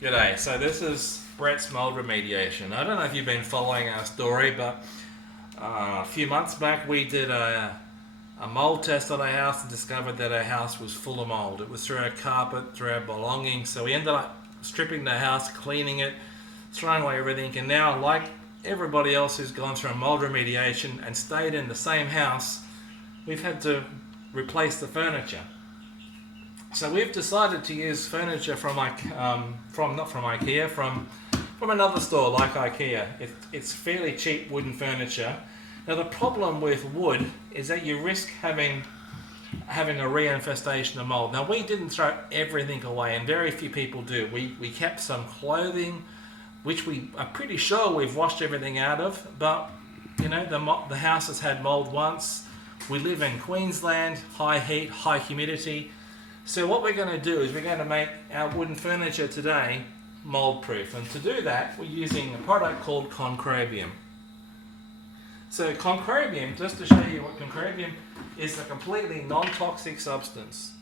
G'day, so this is Brett's mold remediation. I don't know if you've been following our story, but a few months back we did a mold test on our house and discovered that our house was full of mold. It was through our carpet, through our belongings, so we ended up stripping the house, cleaning it, throwing away everything, and now, like everybody else who's gone through a mold remediation and stayed in the same house, we've had to replace the furniture. So we've decided to use furniture from another store like IKEA. It's fairly cheap wooden furniture. Now the problem with wood is that you risk having a reinfestation of mold. Now we didn't throw everything away, and very few people do. We kept some clothing, which we are pretty sure we've washed everything out of, but you know, the house has had mold once. We live in Queensland, high heat, high humidity. So what we're going to do is we're going to make our wooden furniture today mold proof, and to do that we're using a product called Concrebium. So Concrebium, just to show you what Concrebium is, a completely non-toxic substance.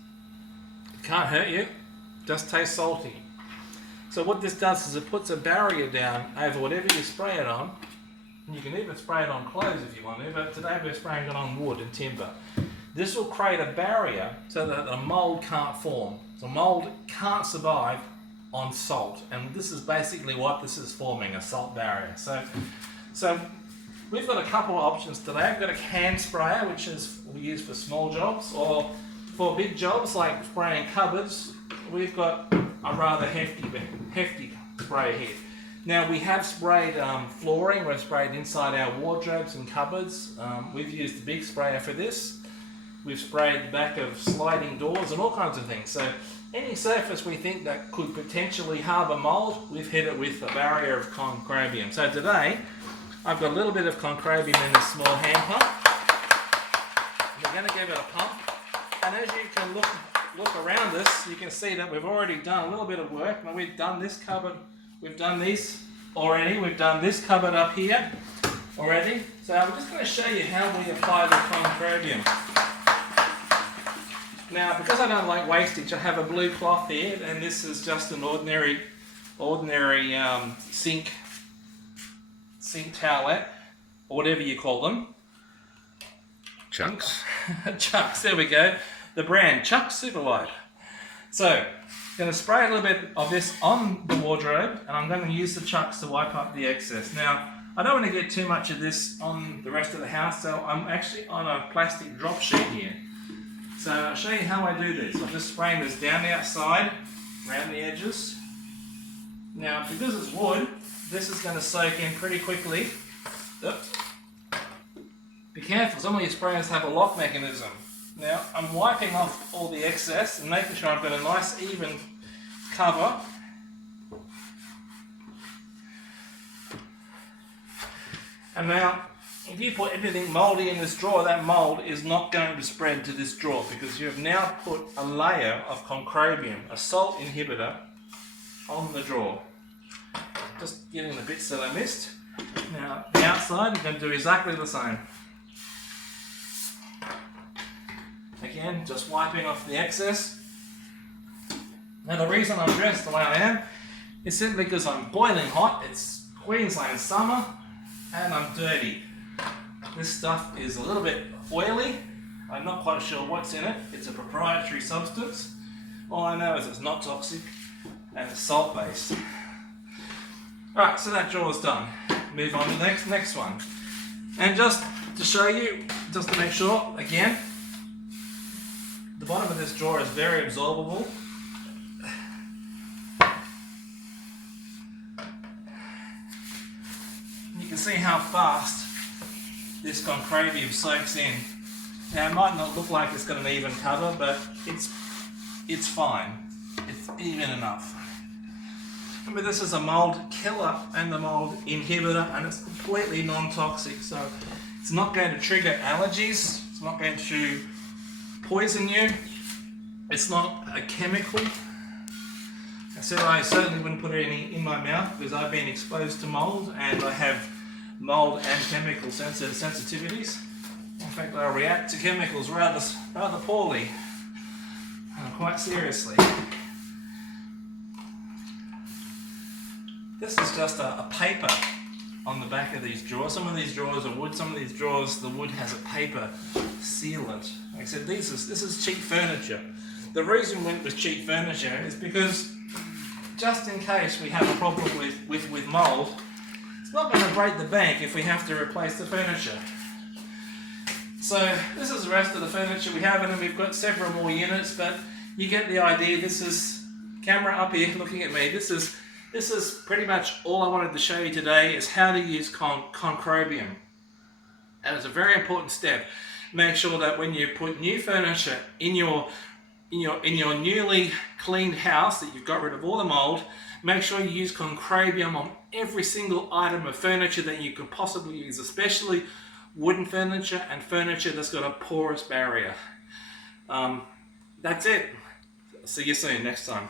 It can't hurt you, just tastes salty. So what this does is it puts a barrier down over whatever you spray it on, and you can even spray it on clothes if you want to, but today we're spraying it on wood and timber. This will create a barrier so that the mold can't form. The mold can't survive on salt, and this is basically what this is forming, a salt barrier. So we've got a couple of options today. I've got a hand sprayer, which is we use for small jobs, or for big jobs like spraying cupboards, we've got a rather hefty sprayer here. Now we have sprayed flooring, we've sprayed inside our wardrobes and cupboards. We've used the big sprayer for this. We've sprayed the back of sliding doors and all kinds of things. So any surface we think that could potentially harbour mould, we've hit it with a barrier of Concrebium. So today, I've got a little bit of Concrebium in this small hand pump. We're going to give it a pump. And as you can look around us, you can see that we've already done a little bit of work. Now we've done this cupboard, we've done these already, we've done this cupboard up here already. So I'm just going to show you how we apply the Concrebium. Now, because I don't like wastage, I have a blue cloth here, and this is just an ordinary sink towelette, or whatever you call them. Chucks. Chucks, there we go. The brand, Chucks Super White. So, I'm going to spray a little bit of this on the wardrobe, and I'm going to use the Chucks to wipe up the excess. Now, I don't want to get too much of this on the rest of the house, so I'm actually on a plastic drop sheet here. So I'll show you how I do this. I'm just spraying this down the outside, around the edges. Now, because it's wood, this is going to soak in pretty quickly. Oops. Be careful, some of your sprayers have a lock mechanism. Now, I'm wiping off all the excess and making sure I've got a nice even cover. And now, if you put anything mouldy in this drawer, that mould is not going to spread to this drawer because you have now put a layer of Concrebium, a salt inhibitor, on the drawer. Just getting the bits that I missed. Now, the outside, you're going to do exactly the same. Again, just wiping off the excess. Now, the reason I'm dressed the way I am is simply because I'm boiling hot. It's Queensland summer, and I'm dirty. This stuff is a little bit oily. I'm not quite sure what's in it. It's a proprietary substance. All I know is it's not toxic and it's salt based. Alright, so that drawer's done. Move on to the next one. And just to show you, just to make sure, again, the bottom of this drawer is very absorbable. You can see how fast this Concrebium soaks in. Now it might not look like it's got an even cover, but it's fine. It's even enough. Remember, this is a mold killer and the mold inhibitor, and it's completely non-toxic, so it's not going to trigger allergies, it's not going to poison you, it's not a chemical. I said I certainly wouldn't put any in my mouth because I've been exposed to mold and I have mold and chemical sensitivities. In fact, I react to chemicals rather poorly, quite seriously. This is just a paper on the back of these drawers. Some of these drawers are wood, some of these drawers, the wood has a paper sealant. Like I said, this is cheap furniture. The reason it was cheap furniture is because just in case we have a problem with mould, it's not going to break the bank if we have to replace the furniture. So this is the rest of the furniture we have, and we've got several more units, but you get the idea. This is camera up here looking at me. This is pretty much all I wanted to show you today, is how to use concrobium. And it's a very important step. Make sure that when you put new furniture in your newly cleaned house, that you've got rid of all the mold, make sure you use concrobium on every single item of furniture that you could possibly use, especially wooden furniture and furniture that's got a porous barrier. That's it. See you soon next time.